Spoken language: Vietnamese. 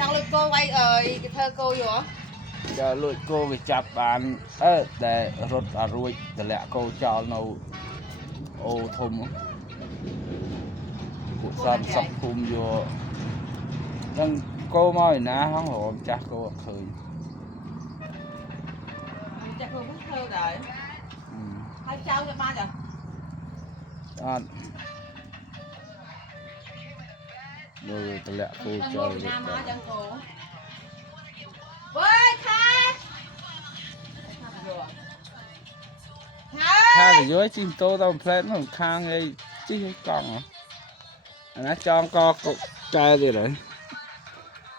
Trong lượt cô quay cái thơ cô vô hả? Giờ lụi cô bị chập bàn để rút à ruồi để lẹ cô cho nó ô thùng cuộc sống sắp khum vô nhưng cô mới ná không hồn chắc cô khơi Chắc cô biết thơ rồi. Hai cháu cho ba rồi. rồi để lẹ cô cho rồi khang ở dưới chim tô tao plate nó khang ấy chứ không còn nó cho con trai gì đấy